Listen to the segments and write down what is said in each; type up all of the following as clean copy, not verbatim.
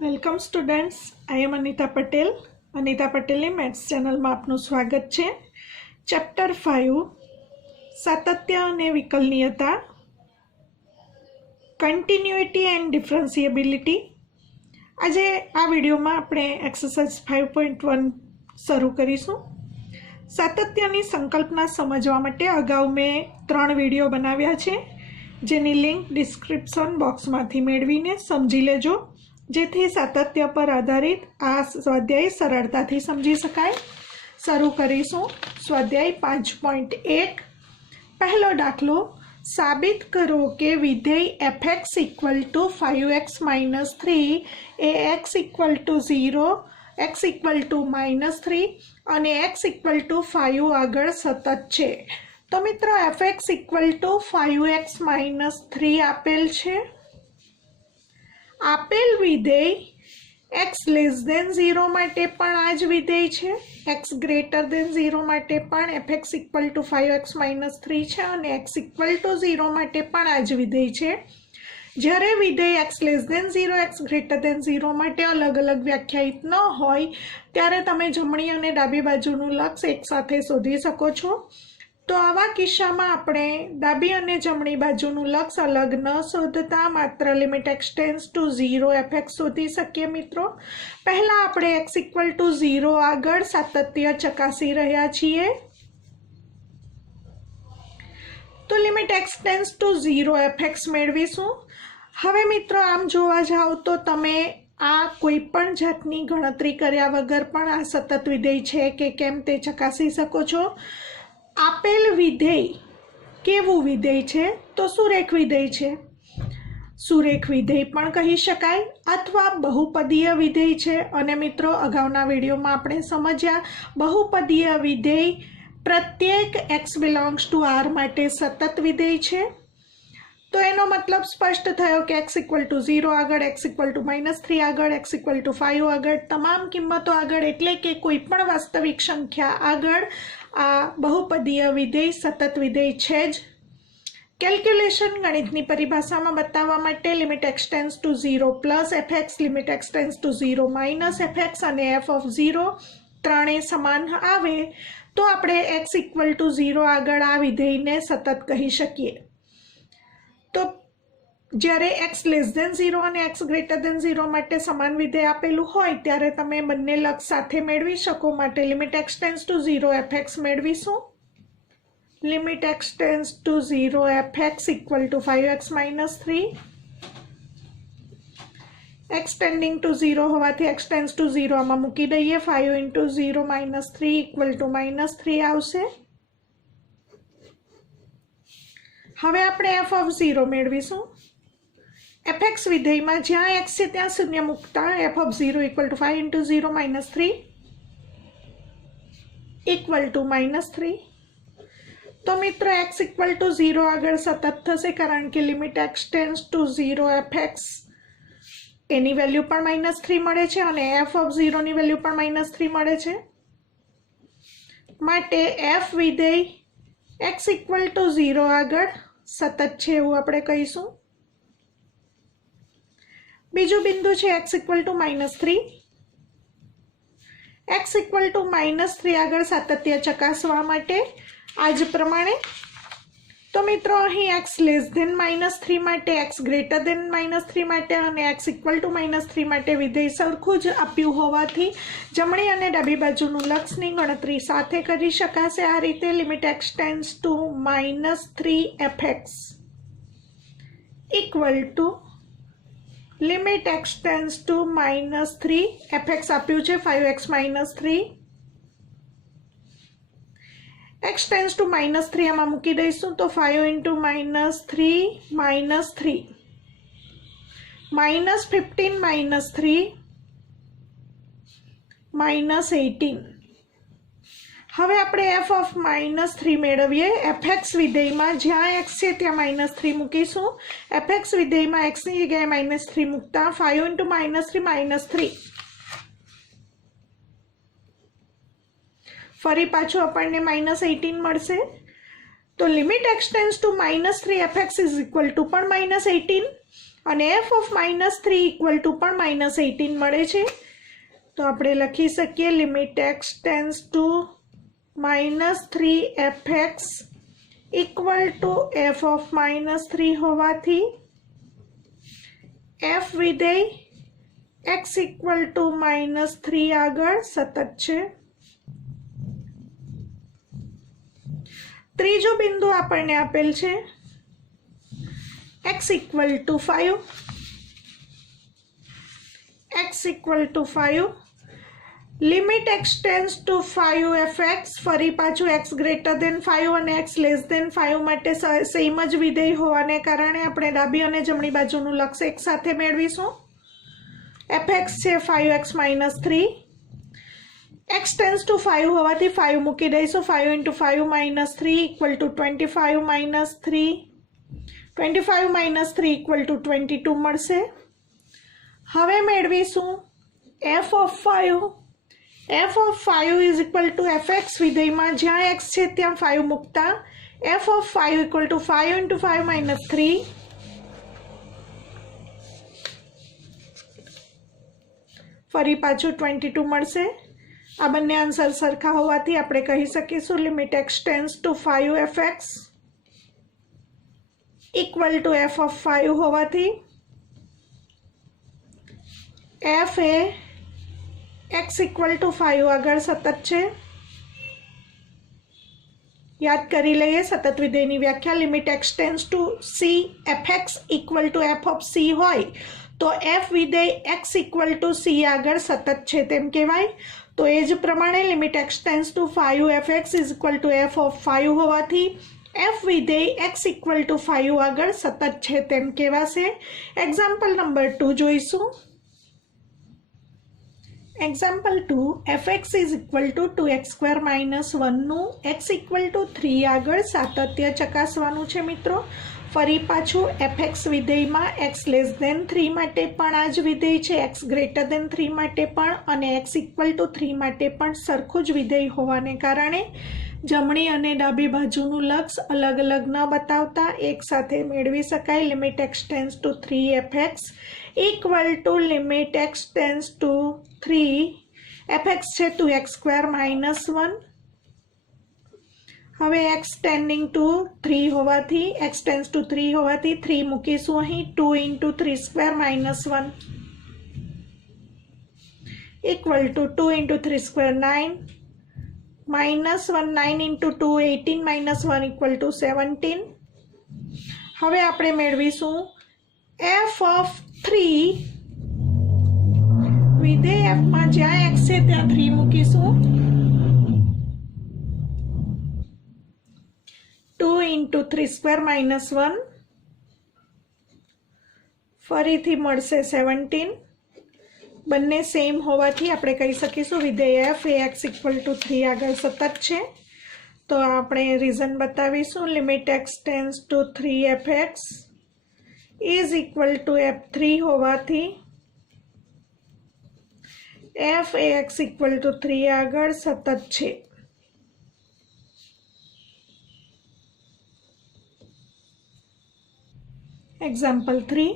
Welcome students, આઈ એમ અનિતા પટેલ. અનિતા પટેલની maths ચેનલમાં આપનું સ્વાગત છે. ચેપ્ટર 5 સાતત્ય અને વિકલનીયતા, કન્ટિન્યુટી એન્ડ ડિફરન્શિએબિલિટી. આજે આ વિડીયોમાં આપણે એક્સરસાઇઝ 5.1 શરૂ કરીશું. સાતત્યની સંકલ્પના સમજવા માટે અગાઉ મેં 3 વિડીયો બનાવ્યા છે, જેની લિંક ડિસ્ક્રિપ્શન બોક્સમાંથી મેળવીને સમજી લેજો, જેથી સાતત્ય પર આધારિત આ સ્વાધ્યાય સરળતાથી સમજી શકાય. શરૂ કરીશું. સ્વાધ્યાય 5.1. પહેલો દાખલો, સાબિત કરો કે વિધેય fx = 5x - 3 એ x = 0, x = -3 અને x = 5 આગળ સતત છે. તો મિત્રો fx = 5x - 3 આપેલ છે. આપેલ વિધેય x < 0 માટે પણ આ જ વિધેય છે, x < 0 માટે પણ fx = 5x - 3 છે અને x = 0 માટે પણ આ જ વિધેય છે. જ્યારે વિધેય x < 0, x < 0 માટે અલગ અલગ વ્યાખ્યાયિત ન હોય ત્યારે તમે જમણી અને ડાબી બાજુનું લક્ષ એકસાથે શોધી શકો છો. તો આવા કિસ્સામાં આપણે ડાબી અને જમણી બાજુનું લક્ષ અલગ ન શોધતા માત્ર લિમિટ x → 0 fx શોધી શકીએ. મિત્રો, પહેલા આપણે x = 0 આગળ સાતત્ય ચકાસી રહ્યા છીએ. તો લિમિટ x → 0 fx મેળવીશું. હવે મિત્રો, આમ જોવા જાઓ તો તમે આ કોઈ પણ જાતની ગણતરી કર્યા વગર પણ આ સતત વિધેય છે કે કેમ તે ચકાસી શકો છો. આપેલ વિધેય કેવું વિધેય છે? તો સુરેખ વિધેય છે. સુરેખ વિધેય પણ કહી શકાય અથવા બહુપદીય વિધેય છે. અને મિત્રો, અગાઉના વિડીયોમાં આપણે સમજ્યા બહુપદીય વિધેય પ્રત્યેક x ∈ R માટે સતત વિધેય છે. તો એનો મતલબ સ્પષ્ટ થયો કે x = 0 આગળ, x = -3 આગળ, x = 5 આગળ, તમામ કિંમતો આગળ એટલે કે કોઈ પણ વાસ્તવિક સંખ્યા આગળ આ બહુપદીય વિધેય સતત વિધેય છે જ. કેલ્ક્યુલેશન ગણિતની પરિભાષામાં બતાવવા માટે limit x → 0 fx, limit x → 0 fx અને f(0) ત્રણેય સમાન આવે તો આપણે x = 0 આગળ આ વિધેયને સતત કહી શકીએ. તો જ્યારે x < 0 અને x < 0 માટે સમાન વિધેય આપેલું હોય ત્યારે તમે બંને લક્ષ સાથે મેળવી શકો માટે લિમિટ x → 0 fx મેળવીશું. Limit x → 0 fx = 5x - 3. x → 0 હોવાથી x → 0 આમાં મૂકી દઈએ. 5 × 0 - 3 = -3 આવશે. હવે આપણે f(0) મેળવીશું. fx વિધેયમાં જ્યાં x છે ત્યાં શૂન્ય મૂકતા f(0) = 5 × 0 - 3 = -3. તો મિત્રો, x = 0 આગળ સતત થશે કારણ કે લિમિટ x → 0 fx એની વેલ્યુ પણ -3 મળે છે અને f(0) ની વેલ્યુ પણ -3 મળે છે. માટે f વિધેય x = 0 આગળ સતત છે એવું આપણે કહીશું. બીજું બિંદુ છે x = -3. x = -3 આગળ સાતત્ય ચકાસવા માટે આ જ પ્રમાણે. તો મિત્રો, અહીં x < -3 માટે, x < -3 માટે અને x = -3 માટે વિધેય સરખું જ આપ્યું હોવાથી જમણી અને ડાબી બાજુનું લક્ષની ગણતરી સાથે કરી શકાશે. આ રીતે limit x → -3 fx = limit x → -3 fx આપ્યું છે 5x - 3. x → -3 આમાં મૂકી દઈશું તો 5 × -3 -3 -15 -3 -18. હવે આપણે f(-3) મેળવીએ. fx વિધેયમાં જ્યાં x છે ત્યાં -3 મૂકીશું. fx વિધેયમાં x ની જગ્યાએ -3 મૂકતા 5 × -3 -3. ફરી પાછું આપણને -18 મળશે. તો લિમિટ x → -3 fx = પણ -18 અને એફ ઓફ -3 ઇક્વલ ટુ પણ -18 મળે છે. તો આપણે લખી શકીએ limit x tends two -3 fx equal to F of -3 હોવાથી એફ વિધેય x ઇક્વલ ટુ -3 આગળ સતત છે. ત્રીજો બિંદુ આપણને આપેલ છે x equal to 5. x equal to 5 limit x tends two 5 fx ફરી પાછું x ગ્રેટર દેન 5 અને x લેસ દેન 5 માટે સેમ જ વિધેય હોવાને કારણે આપણે ડાબી અને જમણી બાજુનું લક્ષ એક સાથે મેળવીશું. fx છે 5x -3. x ટેન્સ ટુ 5 હોવાથી 5 મૂકી દઈશું. 5 × 5 - 3 ઇક્વલ ટુ 25 - 3. 25 - 3 ઇક્વલ ટુ 22 મળશે. હવે મેળવીશું f of 5. f of 5 is equal two fx વિધેયમાં જ્યાં x છે ત્યાં 5 મૂકતા f ઓફ 5 ઇક્વલ ટુ 5 × 5 - 3. ફરી પાછું 22 મળશે. આ બંને આન્સર સરખા હોવાથી આપણે કહી શકીશું limit x tends two 5 fx equal two f of 5 હોવાથી f A x equal to 5 આગળ સતત છે. યાદ કરી લઈએ સતત વિધેયની વ્યાખ્યા. Limit x tends two c fx equal two f of c હોય તો f વિધેય x ઇક્વલ ટુ c આગળ સતત છે તેમ કહેવાય. તો એ જ પ્રમાણે limit x tends two 5 fx is equal two f of 5 હોવાથી f વિધેય x ઇક્વલ ટુ 5 આગળ સતત છે તેમ કહેવાશે. એક્ઝામ્પલ નંબર 2 જોઈશું. Example 2 fx is equal two 2x² - 1નું x equal to 3 આગળ સાતત્ય ચકાસવાનું છે મિત્રો. ફરી પાછું fx વિધેયમાં x લેસ દેન 3 માટે પણ આ જ વિધેય છે, x ગ્રેટર દેન 3 માટે પણ અને x ઇક્વલ ટુ 3 માટે પણ સરખું જ વિધેય હોવાને કારણે જમણી અને ડાબી બાજુનું લક્ષ અલગ અલગ ન બતાવતા એક સાથે મેળવી શકાય. Limit x tends two 3 fx equal two limit x tends two 3 fx છે 2x² - 1. હવે x ટેન્ડિંગ ટુ 3 હોવાથી x ટેન્સ ટુ 3 હોવાથી 3 મૂકીશું અહીં. 2 × 3² - 1 ઇક્વલ ટુ 2 × 3² 9 -1 9 × 2 18 - 1 ઇક્વલ ટુ 17. હવે આપણે મેળવીશું f ઓફ 3 વિધેય f માં જ્યાં x છે ત્યાં 3 મૂકીશું. 2 × 3² - 1 ફરીથી મળશે 17. બંને સેમ હોવાથી આપણે કહી શકીશું વિધેય f A x equal to 3 આગળ સતત છે. તો આપણે રીઝન બતાવીશું. Limit x tends two 3 fx is equal two f3 હોવાથી f A x equal to 3 આગળ સતત છે. એક્ઝામ્પલ 3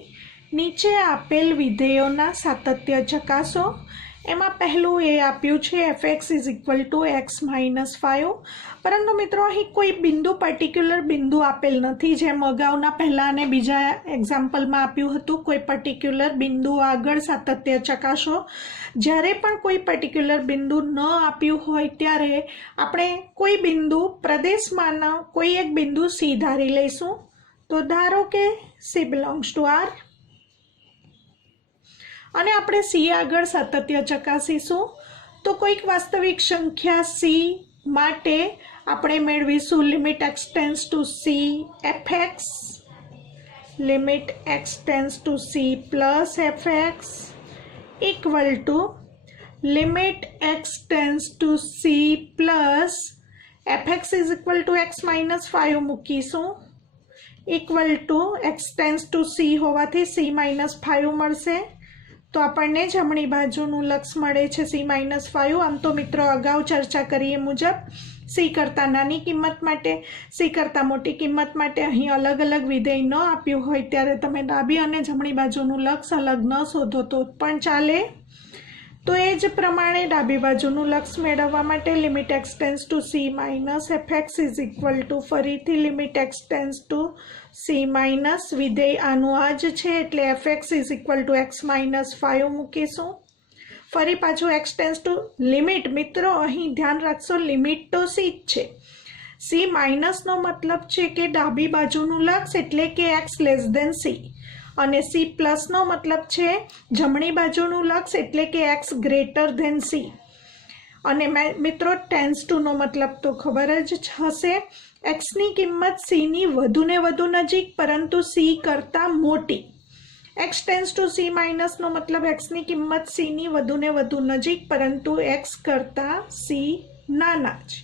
નીચે આપેલ વિધેયોના સાતત્ય ચકાસો. એમાં પહેલું એ આપ્યું છે fx is equal two x - 5. પરંતુ મિત્રો અહીં કોઈ બિંદુ પર્ટિક્યુલર બિંદુ આપેલ નથી, જેમ અગાઉના પહેલા અને બીજા એક્ઝામ્પલમાં આપ્યું હતું. કોઈ પર્ટિક્યુલર બિંદુ આગળ સાતત્ય ચકાસો. જ્યારે પણ કોઈ પર્ટિક્યુલર બિંદુ ન આપ્યું હોય ત્યારે આપણે કોઈ બિંદુ પ્રદેશમાંના કોઈ એક બિંદુ c ધારી લઈશું. તો ધારો કે c બિલોંગ્સ ટુ R અને આપણે c આગળ સાતત્ય ચકાસીશું. તો કોઈક વાસ્તવિક સંખ્યા c માટે આપણે મેળવીશું limit x tends two c fx limit x tends two c plus fx equal two limit x tends two c plus fx is equal two x - 5 મૂકીશું equal to x tends two c હોવાથી c - 5 મળશે. તો આપણને જમણી બાજુનું લક્ષ મળે છે c - 5. આમ તો મિત્રો અગાઉ ચર્ચા કરીએ મુજબ સી કરતાં નાની કિંમત માટે, સી કરતાં મોટી કિંમત માટે અહીં અલગ અલગ વિધેય ન આપ્યું હોય ત્યારે તમે ડાબી અને જમણી બાજુનું લક્ષ અલગ ન શોધો તો પણ ચાલે. તો એ જ પ્રમાણે ડાબી બાજુનું લક્ષ મેળવવા માટે limit x tends to c minus f x is equal to ફરીથી limit x tends to c minus વિધેય આનું આ જ છે એટલે f x is equal to x minus 5 મૂકીશું. ફરી પાછું એક્સ ટેન્સ ટુ લિમિટ. મિત્રો અહીં ધ્યાન રાખશો લિમિટ તો સી જ છે. સી માઇનસનો મતલબ છે કે ડાબી બાજુનું લક્ષ એટલે કે એક્સ લેસ દેન સી, અને સી પ્લસનો મતલબ છે જમણી બાજુનું લક્ષ એટલે કે એક્સ ગ્રેટર ધેન સી. અને મિત્રો ટેન્સ ટુનો મતલબ તો ખબર જ હશે, એક્સની કિંમત સીની વધુને વધુ નજીક પરંતુ સી કરતાં મોટી. એક્સ ટેન્સ ટુ સી માઇનસનો મતલબ એક્સની કિંમત સીની વધુને વધુ નજીક પરંતુ એક્સ કરતાં સી નાના છે.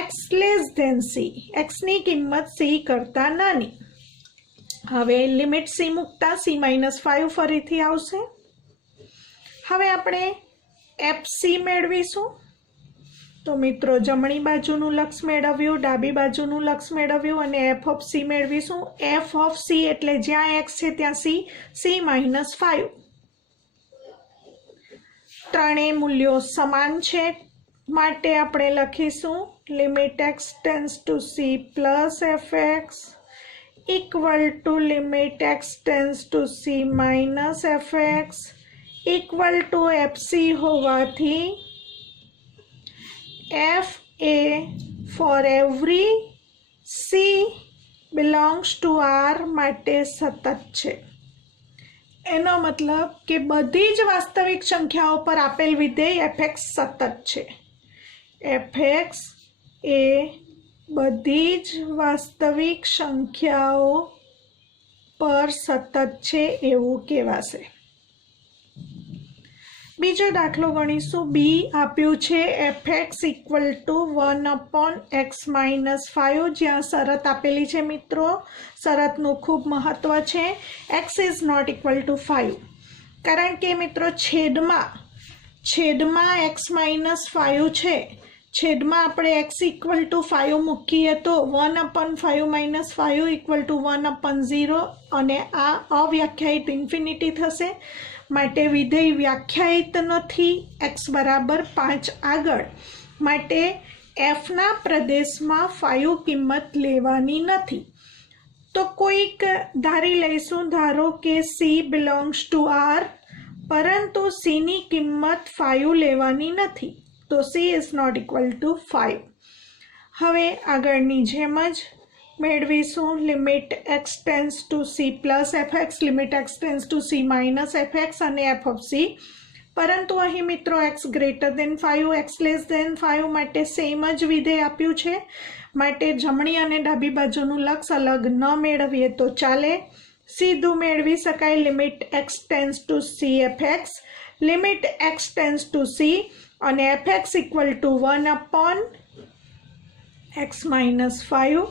એક્સ લેસ ધેન સી, એક્સની કિંમત સી કરતાં નાની. હવે લિમિટ સી મૂકતા સી માઇનસ 5 ફરીથી આવશે. હવે આપણે એફ સી મેળવીશું. તો મિત્રો જમણી બાજુનું લક્ષ મેળવ્યું, ડાબી બાજુનું લક્ષ મેળવ્યું અને એફ ઓફ સી મેળવીશું. એફ ઓફ સી એટલે જ્યાં એક્સ છે ત્યાં સી, સી માઇનસ 5. ત્રણેય મૂલ્યો સમાન છે માટે આપણે લખીશું limit x tends to c plus f x equal to limit x tends to c minus fx equal to fc હોવાથી f a for every c belongs to r માટે સતત છે. એનો મતલબ કે બધી જ વાસ્તવિક સંખ્યાઓ પર આપેલ વિધેય fx સતત છે. fx એ બધી જ વાસ્તવિક સંખ્યાઓ પર સતત છે એવું કહેવાશે. બીજો દાખલો ગણીશું. બી આપ્યું છે FX equal to 1/x minus 5, જ્યાં શરત આપેલી છે મિત્રો. શરતનું ખૂબ મહત્વ છે. X is not equal to 5, કારણ કે મિત્રો છેદમાં એક્સ માઇનસ 5 છે. છેદમાં આપણે એક્સ ઇક્વલ ટુ 5 મૂકીએ તો 1/5 માઇનસ 5 ઇક્વલ ટુ 1/0 અને આ અવ્યાખ્યાયિત ઇન્ફિનિટી થશે. માટે વિધેય વ્યાખ્યાયિત નથી એક્સ બરાબર 5 આગળ. માટે એફના પ્રદેશમાં 5 કિંમત લેવાની નથી. તો કોઈક ધારી લઈશું, ધારો કે સી બિલોંગ્સ ટુ આર, પરંતુ સીની કિંમત 5 લેવાની નથી. તો c is not equal to 5. હવે આગળની જેમ જ મેળવીશું limit x tends to c plus f x, limit x tends to c minus f x અને એફ ઓફ સી. પરંતુ અહીં મિત્રો x greater than 5, x less than 5 માટે સેમ જ વિધેય આપ્યું છે. માટે જમણી અને ડાબી બાજુનું લક્ષ અલગ ન મેળવીએ તો ચાલે. સીધું મેળવી શકાય limit x tends to c f x, limit x tends to c અને fx equal to 1/x minus 5,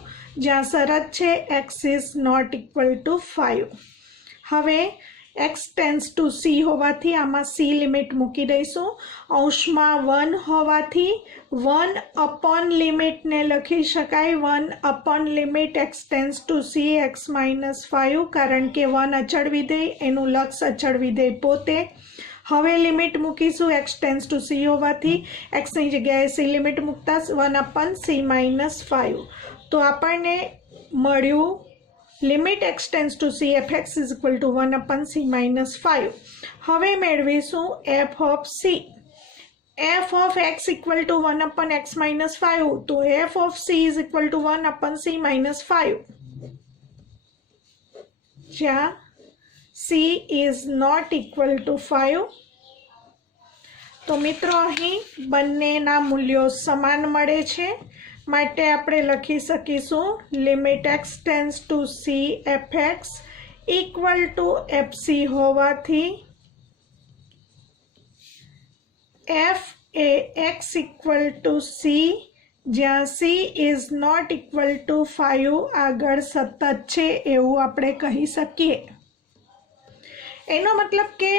જ્યાં શરત છે x is not equal to 5. હવે x ટેન્સ ટુ c હોવાથી આમાં c લિમિટ મૂકી દઈશું. અંશમાં 1 હોવાથી 1 લિમિટને લખી શકાય 1 limit x tends two c x minus 5, કારણ કે 1 અચળ વિધેય, એનું લક્ષ અચળ વિધેય પોતે. હવે લિમિટ મૂકીશું એક્સ ટેન્સ ટુ સી હોવાથી એક્સની જગ્યાએ સી લિમિટ મૂકતા 1/c માઇનસ 5. તો આપણને મળ્યું limit x tends to c f x is equal two 1/c minus 5. હવે મેળવીશું F of C. F of x equal to 1/x minus 5, તો F of she is equal two 1/c minus 5, જ્યાં c is not equal to 5. તો મિત્રો અહીં બંનેના મૂલ્યો સમાન મળે છે. માટે આપણે લખી શકીશું limit x tends to c f x equal to f c હોવાથી એફ એ એક્સ ઇક્વલ ટુ સી, જ્યાં c is not equal to 5 આગળ સતત છે એવું આપણે કહી શકીએ. એનો મતલબ કે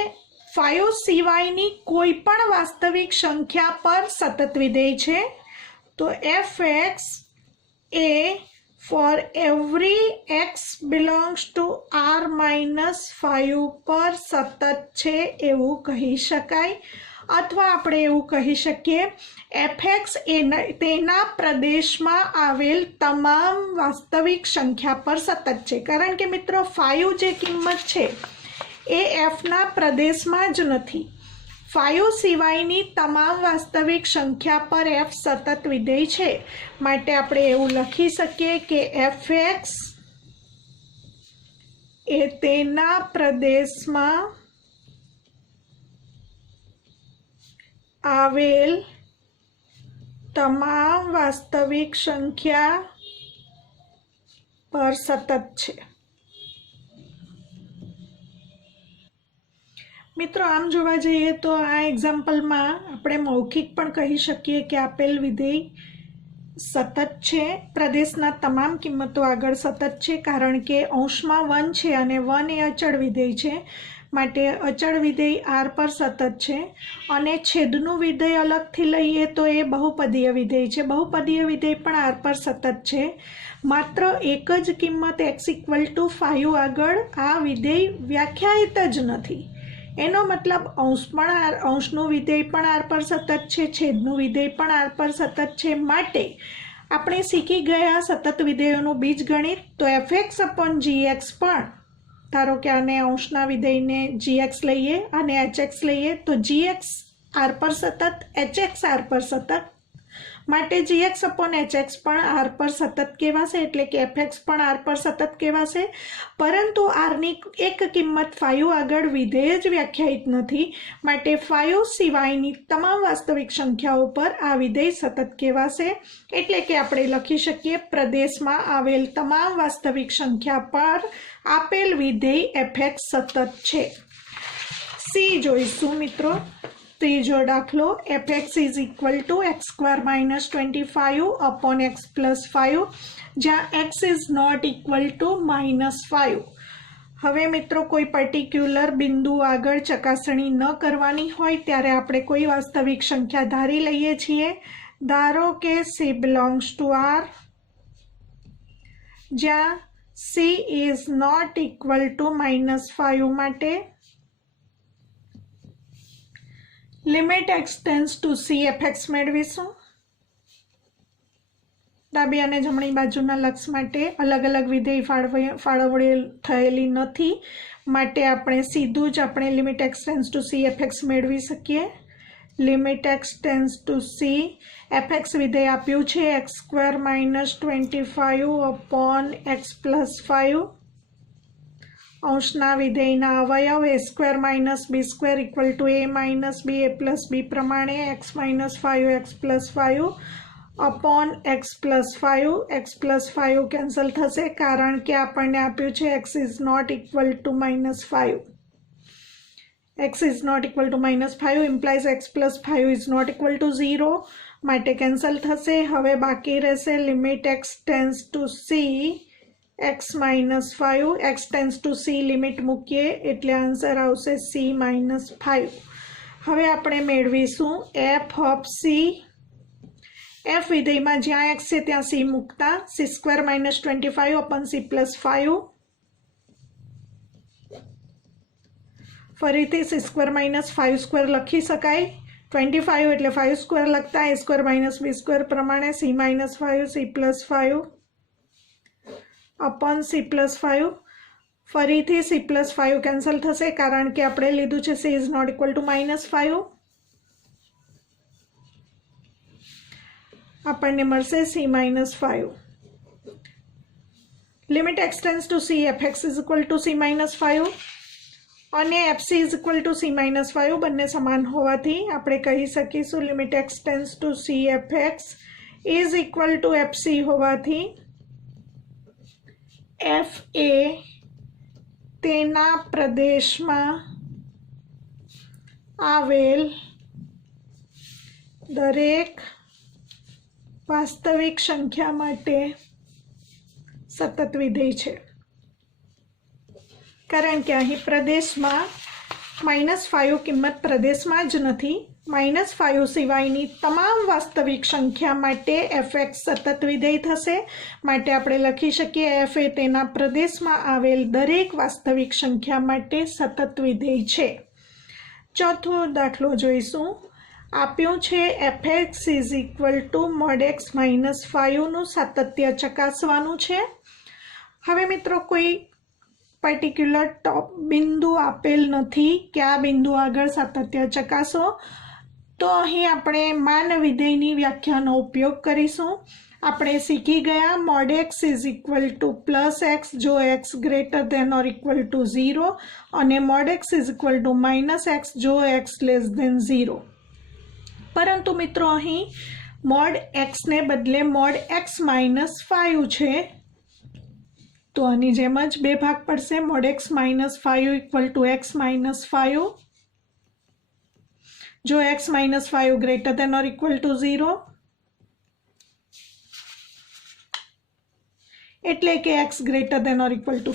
5 સિવાયની કોઈ પણ વાસ્તવિક સંખ્યા પર સતત વિધેય છે, તો fx A for every x belongs to r-5 પર સતત છે એવું કહી શકાય, અથવા આપણે એવું કહી શકીએ fx એ તેના પ્રદેશમાં આવેલ તમામ વાસ્તવિક સંખ્યા પર સતત છે. કારણ કે મિત્રો 5 જે કિંમત છે એ fના પ્રદેશમાં જ નથી. 5 સિવાયની તમામ વાસ્તવિક સંખ્યા પર f સતત વિધેય છે. માટે આપણે એવું લખી શકીએ કે fx એ તેના પ્રદેશમાં આવેલ તમામ વાસ્તવિક સંખ્યા પર સતત છે. મિત્રો આમ જોવા જઈએ તો આ એક્ઝામ્પલમાં આપણે મૌખિક પણ કહી શકીએ કે આપેલ વિધેય સતત છે, પ્રદેશના તમામ કિંમતો આગળ સતત છે, કારણ કે અંશમાં 1 છે અને 1 એ અચળ વિધેય છે. માટે અચળ વિધેય r પર સતત છે. અને છેદનું વિધેય અલગથી લઈએ તો એ બહુપદીય વિધેય છે. બહુપદીય વિધેય પણ r પર સતત છે. માત્ર એક જ કિંમત x=5 આગળ આ વિધેય વ્યાખ્યાયિત જ નથી. એનો મતલબ અંશનું વિધેય પણ r પર સતત છે, છેદનું વિધેય પણ r પર સતત છે. માટે આપણે શીખી ગયા સતત વિધેયોનું બીજગણિત. તો fx/gx પણ, ધારો કે આને અંશના વિધેયને gx લઈએ અને hx લઈએ, તો gx r પર સતત, hx r પર સતત. માટે gx/hx પણ r પર સતત કહેવાશે, એટલે કે fx પણ r પર સતત કહેવાશે. પરંતુ rની એક કિંમત 5 આગળ વિધેય જ વ્યાખ્યાયિત નથી. માટે 5 સિવાયની તમામ વાસ્તવિક સંખ્યાઓ પર આ વિધેય સતત કહેવાશે. એટલે કે આપણે લખી શકીએ પ્રદેશમાં આવેલ તમામ વાસ્તવિક સંખ્યા પર આપેલ વિધેય fx સતત છે. સી જોઈશું મિત્રો. ત્રીજો દાખલો, fx = x² - 25 x + 5, જ્યાં x ≠ -5. હવે મિત્રો કોઈ પર્ટિક્યુલર બિંદુ આગળ ચકાસણી ન કરવાની હોય ત્યારે આપણે કોઈ વાસ્તવિક સંખ્યા ધારી લઈએ છીએ. ધારો કે c belongs to r, જ્યાં c ≠ -5 માટે limit x tends to c fx મેળવીશું. ડાબી અને જમણી બાજુના લક્ષ માટે અલગ અલગ વિધેય ફાળવણી થયેલી નથી. માટે આપણે સીધું જ આપણે limit x tends to c fx મેળવી શકીએ. Limit x tends to c fx વિધેય આપ્યું છે x² - 25 x + 5. અંશના વિધેયના અવયવ a² - b² = a - b a + b પ્રમાણે x - 5 x + 5 x + 5. x + 5 cancel થશે કારણ કે આપણને આપ્યું છે x ≠ -5. x ≠ -5 implies x + 5 ≠ 0. માટે કેન્સલ થશે. હવે બાકી રહેશે limit x tends to c x - 5. x tends to c limit મૂકીએ એટલે આન્સર આવશે c - 5. હવે આપણે મેળવીશું f ઓફ c. f વિધેયમાં જ્યાં x છે ત્યાં c મૂકતા c² - 25 c + 5. ફરીથી c² - 5² લખી શકાય. 25 એટલે 5² લખતા a² - b² પ્રમાણે c - 5 c + 5 c + 5. ફરીથી c + 5 કેન્સલ થશે કારણ કે આપણે લીધું છે c ≠ -5. આપણને મળશે c - 5. Limit x tends to c fx = c - 5 અને fc = c - 5 બંને સમાન હોવાથી આપણે કહી શકીશું limit x tends to c fx = fc હોવાથી f એ તેના પ્રદેશમાં આવેલ દરેક વાસ્તવિક સંખ્યા માટે સતત વિધેય છે. કારણ કે અહીં પ્રદેશમાં -5 કિંમત પ્રદેશમાં જ નથી. -5 સિવાયની તમામ વાસ્તવિક સંખ્યા માટે fx સતત વિધેય થશે. માટે આપણે લખી શકીએ f એ તેના પ્રદેશમાં આવેલ દરેક વાસ્તવિક સંખ્યા માટે સતત વિધેય છે. ચોથો દાખલો જોઈશું. આપ્યું છે fx = x - 5 નું સાતત્ય ચકાસવાનું છે. હવે મિત્રો કોઈ પર્ટિક્યુલર બિંદુ આપેલ નથી કે આ બિંદુ આગળ સાતત્ય ચકાસો, તો અહીં આપણે માન વિધેયની વ્યાખ્યાનો ઉપયોગ કરીશું. આપણે શીખી ગયા x = +x જો x > 0 અને x -x જો x < 0. પરંતુ મિત્રો અહીં x ને બદલે x - 5 છે, તો આની જેમ જ બે ભાગ પડશે. x - 5 = x - 5 જો x - 5 > 0, એટલે કે x >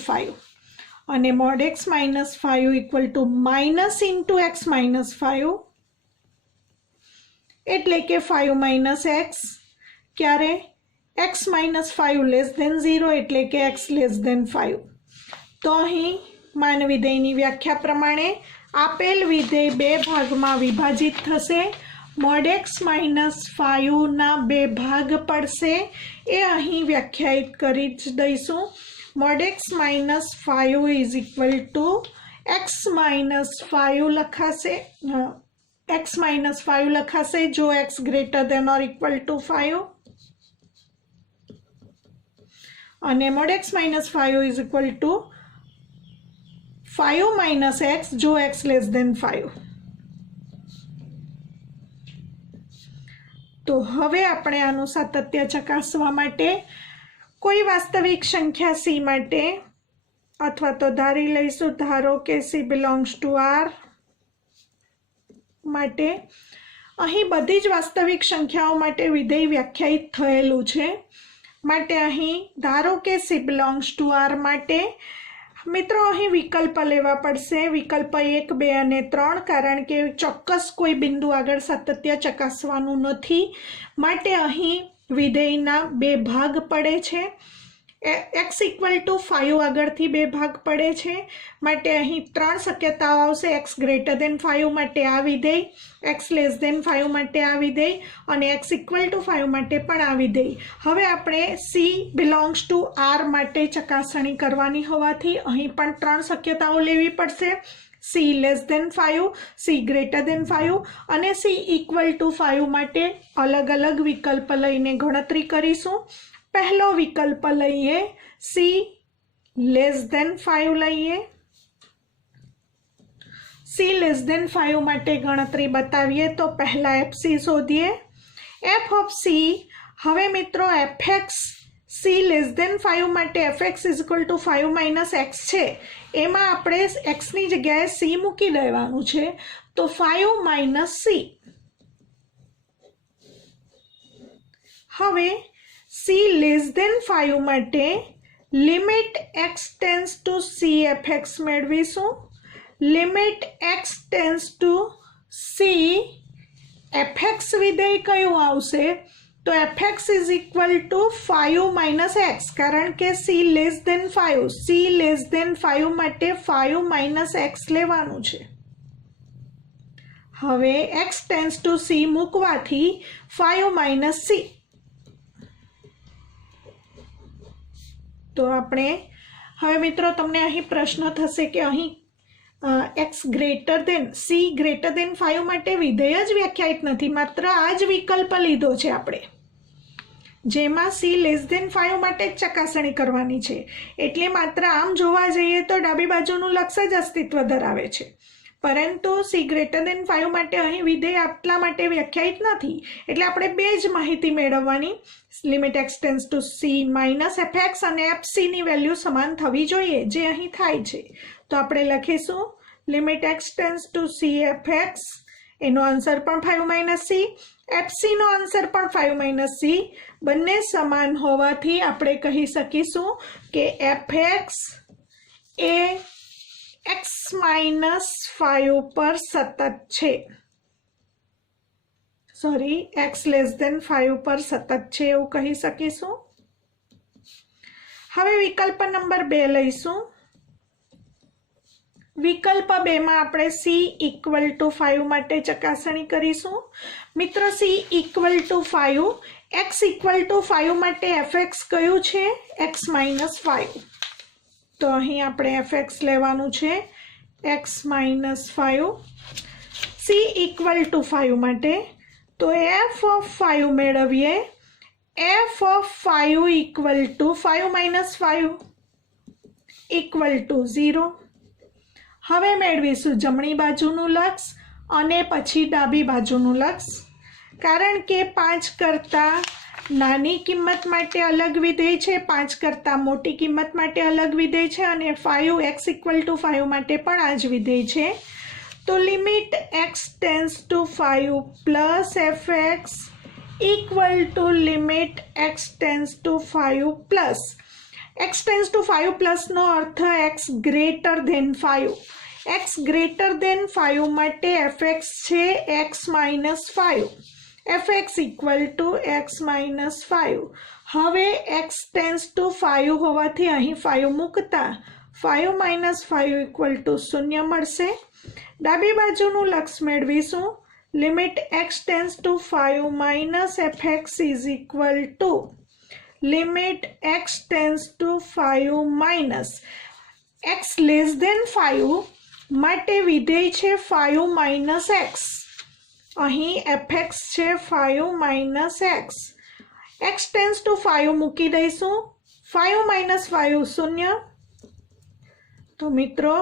5, અને x - 5 = -x - 5, એટલે કે 5 - x, ક્યારે x - 5 < 0, એટલે કે x < 5. તો અહીં માન વિધેયની વ્યાખ્યા પ્રમાણે આપેલ વિધેય બે ભાગમાં વિભાજિત થશે. x - 5 ના બે ભાગ પડશે, એ અહીં વ્યાખ્યાયિત કરી જ દઈશું. x - 5 = x - 5 લખાશે, x - 5 લખાશે જો x > 5, અને x - 5 = 5 - x જો x < 5. તો હવે આપણે આનું સાતત્ય ચકાસવા માટે કોઈ વાસ્તવિક સંખ્યા c માટે, અથવા તો ધારી લઈશું, ધારો કે c ∈ R માટે અહીં બધી જ વાસ્તવિક સંખ્યાઓ માટે વિધેય વ્યાખ્યાયિત થયેલું છે. માટે અહીં ધારો કે c ∈ R માટે મિત્રો અહીં વિકલ્પ લેવા પડશે. વિકલ્પ 1, 2 અને 3, કારણ કે ચોક્કસ કોઈ બિંદુ આગળ સાતત્ય ચકાસવાનું નથી. માટે અહીં વિધેયના બે ભાગ પડે છે. x = 5 આગળથી બે ભાગ પડે છે. માટે અહીં 3 શક્યતાઓ આવશે. x > 5 માટે આ વિધેય, x < 5 માટે આ વિધેય, અને x = 5 માટે પણ આ વિધેય. હવે આપણે c ∈ R માટે ચકાસણી કરવાની હોવાથી અહીં પણ 3 શક્યતાઓ લેવી પડશે. c < 5, c < 5 અને c = 5 માટે અલગ અલગ વિકલ્પ લઈને ગણતરી કરીશું. પહેલો વિકલ્પ લઈએ, c < 5 લઈએ. c < 5 માટે ગણતરી બતાવીએ તો પહેલા fc શોધીએ. f of c, હવે મિત્રો fx c < 5 માટે fx = 5 - x છે, એમાં આપણે x ની જગ્યાએ c મૂકી દેવાનું છે. તો 5 - c. હવે c < 5 માટે x → c fx મેળવીશું. x → c fx વિધેય કયું આવશે? તો fx = 5 - x, કારણ કે c < 5, c < 5 માટે 5 - x લેવાનું છે. હવે x → c મૂકવાથી 5 - c. તો આપણે હવે મિત્રો તમને અહીં પ્રશ્ન થશે કે અહીં x c < 5 માટે વિધેય જ વ્યાખ્યાયિત નથી, માત્ર આ જ વિકલ્પ લીધો છે આપણે, જેમાં c < 5 માટે જ ચકાસણી કરવાની છે. એટલે માત્ર આમ જોવા જઈએ તો ડાબી બાજુનું લક્ષ જ અસ્તિત્વ ધરાવે છે, પરંતુ c < 5 માટે અહીં વિધેય આટલા માટે વ્યાખ્યાયિત નથી. એટલે આપણે બે જ માહિતી મેળવવાની, x → c - fx અને fc ની વેલ્યુ સમાન થવી જોઈએ, જે અહીં થાય છે. તો આપણે લખીશું x → c fx, એનો આન્સર પણ 5 - c, fc નો આન્સર પણ 5 - c. બંને સમાન હોવાથી આપણે કહી શકીશું કે fx એ x -5 પર સતત છે, સોરી x <5 પર સતત છે એવું કહી શકીશું। હવે વિકલ્પ નંબર 2 લઈશું। વિકલ્પ 2 માં આપણે c = 5 માટે ચકાસણી કરીશું। મિત્રો c = 5, x = 5 માટે fx કયું છે? x -5। તો અહીં આપણે fx લેવાનું છે x -5। c = 5 માટે તો f of 5 મેળવીએ। f of 5 = 5 - 5 = 0। હવે મેળવીશું જમણી બાજુનું લક્ષ અને પછી ડાબી બાજુનું લક્ષ, કારણ કે 5 કરતાં નાની કિંમત માટે અલગ વિધેય છે, 5 કરતાં મોટી કિંમત માટે અલગ વિધેય છે અને 5 x = 5 માટે પણ આ જ વિધેય છે। તો limit x → 5 plus fx = limit x → 5 plus x → 5 પ્લસનો અર્થ x > 5। x > 5 માટે fx છે x -5, fx = x -5। હવે x → 5 હોવાથી અહીં 5 મૂકતા 5 - 5 = 0 મળશે। ડાબી બાજુનું લક્ષ મેળવીશું। Limit x → 5 - fx = limit x → 5 x <5 માટે વિધેય છે 5 - x, અહીં fx છે 5 - x, x → 5 મૂકી દઈશું, 5 - 5 0। તો મિત્રો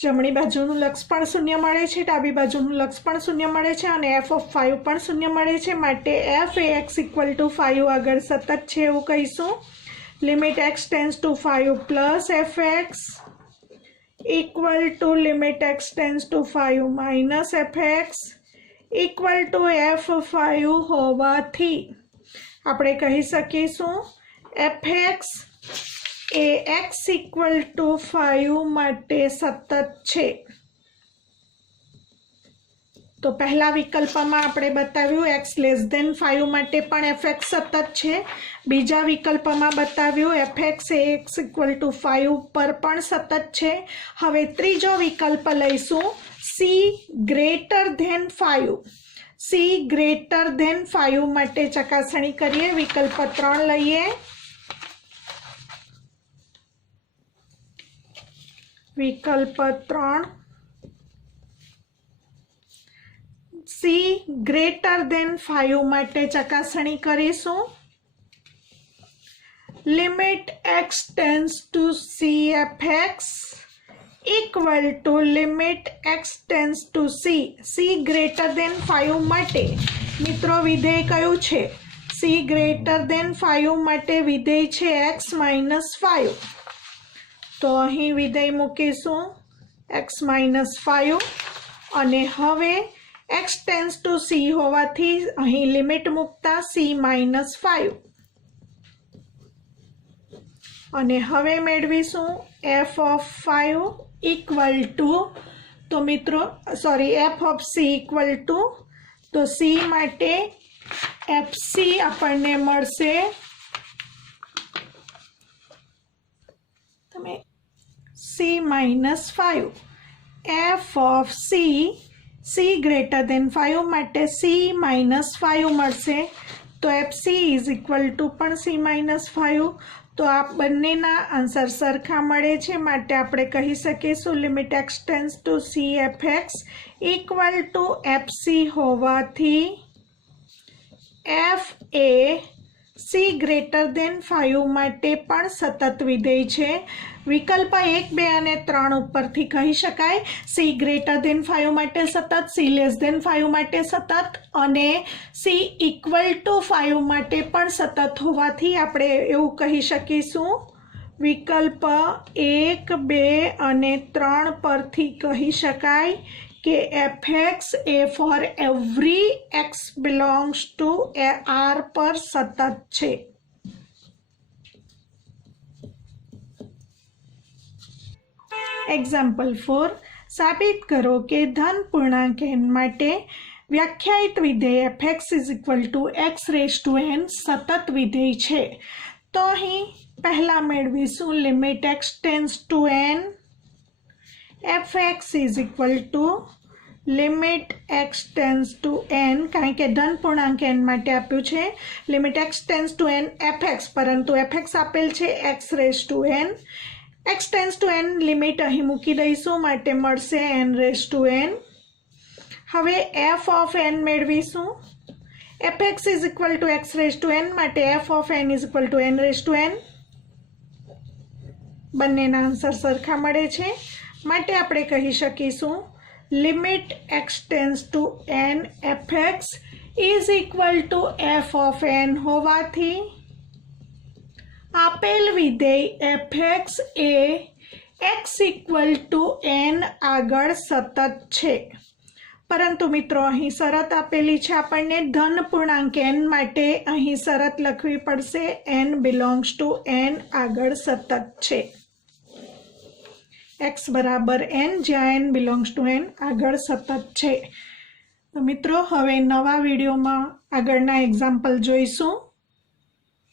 જમણી બાજુનું લક્ષ પણ 0 મળે છે, ડાબી બાજુનું લક્ષ પણ 0 મળે છે અને f of 5 પણ 0 મળે છે, માટે f એ x = 5 આગળ સતત છે એવું કહીશું। Limit x → 5 plus fx = limit x → 5 - fx = f5 હોવાથી આપણે કહી શકીશું fx એ x = 5 માટે સતત છે। તો પહેલા વિકલ્પમાં આપણે બતાવ્યું x <5 માટે પણ fx સતત છે, બીજા વિકલ્પમાં બતાવ્યું fx એ x = 5 પર પણ સતત છે। હવે ત્રીજો વિકલ્પ લઈશું c <5। c <5 માટે ચકાસણી કરીએ। વિકલ્પ 3 લઈએ। વિકલ્પ 3 c <5 માટે ચકાસણી કરીશું। Limit x → c fx = limit x → c। c <5 માટે મિત્રો વિધેય કયું છે? c <5 માટે વિધેય છે x -5। તો અહીં વિધેય મૂકીશું x -5 અને હવે x → c હોવાથી અહીં લિમિટ મૂકતા c -5 અને હવે મેળવીશું f of 5 = તો મિત્રો સોરી f of c = તો c માટે fc આપણને મળશે c -5। f of c <5 માટે c -5 મળશે, તો fc = પણ c -5। તો આ બંનેના આન્સર સરખા મળે છે, માટે આપણે કહી શકીશું limit x → c fx = fc હોવાથી f એ c <5 માટે પણ સતત વિધેય છે। વિકલ્પ 1, 2 અને 3 ઉપરથી કહી શકાય c <5 માટે સતત, c <5 માટે સતત અને c = 5 માટે પણ સતત હોવાથી આપણે એવું કહી શકીશું વિકલ્પ 1, 2 અને 3 પરથી કહી શકાય કે fx A for every x belongs to r પર સતત છે। એક્ઝામ્પલ 4 સાબિત કરો કે ધન પૂર્ણાંક n માટે વ્યાખ્યાયિત વિધેય fx x raise to n સતત વિધેય છે. તો અહીં પહેલા મેળવીશું limit x tends to n fx limit x tends to n, કારણ કે ધન પૂર્ણાંક n માટે આપ્યું છે limit x tends to n fx, પરંતુ fx આપેલ છે x raise to n. x tends to n limit અહીં મૂકી દઈશું, માટે મળશે n રેઝ ટુ n. હવે f ઓફ n મેળવીશું. fx x raise to n માટે f of n n raise to n. બંનેના આન્સર સરખા મળે છે, માટે આપણે કહી શકીશું limit x tends to n fx f of n હોવાથી આપેલ વિધેય fx એ x n આગળ સતત છે. પરંતુ મિત્રો અહીં શરત આપેલી છે આપણને ધન પૂર્ણાંક n માટે અહીં શરત લખવી પડશે n બિલોંગ્સ ટુ n આગળ સતત છે. x બરાબર n જ્યાં n બિલોંગ્સ ટુ n આગળ સતત છે. તો મિત્રો હવે નવા વિડીયોમાં આગળના એક્ઝામ્પલ જોઈશું.